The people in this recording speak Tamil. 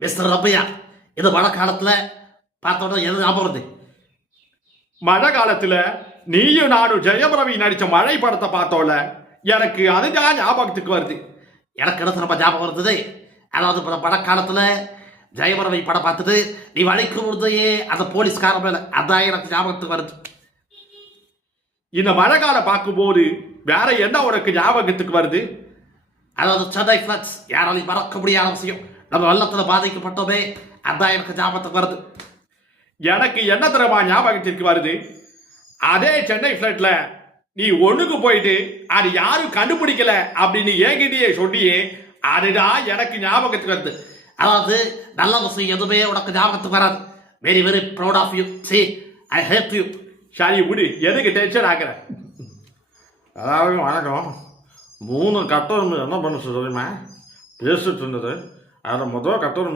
மிஸ்டர் ரப்பையா, இது மழை காலத்துல பார்த்தோன்னா எது ஞாபகம் வருது? மழை காலத்துல நீயும் நானும் ஜெயம் ரவி நடிச்ச மழை படத்தை பார்த்தோம்ல, எனக்கு அதுதான் ஞாபகத்துக்கு வருது. எனக்கு இடத்துல நம்ம ஞாபகம் இருந்தது. அதாவது மழை காலத்துல ஜெயமரவி படம் பார்த்துட்டு நீ வளைக்கும் பொழுதையே அந்த போலீஸ்கார மேல அதான் எனக்கு ஞாபகத்துக்கு வருது. இந்த மழை காலம் பார்க்கும்போது வேற என்ன உனக்கு ஞாபகத்துக்கு வருது? அதாவது சென்னை ஃபிளட்ஸ் யாராலையும் மறக்க முடியாத விஷயம். நம்ம வெள்ளத்துல பாதிக்கப்பட்டோமே, அதான் எனக்கு ஞாபகத்துக்கு வருது. எனக்கு என்ன தரமா ஞாபகத்திற்கு வருது? அதே சென்னை ஃபிளட்ல நீ ஒண்ணுக்கு போயிட்டு அது யாரும் கண்டுபிடிக்கல அப்படின்னு ஏகிட்டியே சொன்னியே, அதுதான் எனக்கு ஞாபகத்துக்கு வருது. அதாவது நல்ல விஷயம் எதுவுமே உனக்கு ஞாபகத்துக்கு வராது. Very very proud of you. சி ஐ ஹேட் யூ. சரி விடு, எதுக்கு டென்ஷன் ஆகிற? அதாவது வணக்கம். 3 கட்டோரம் என்ன பண்ண தெரியுமா பேசிட்டு இருந்தது. அதில் முதல் கட்டோரம்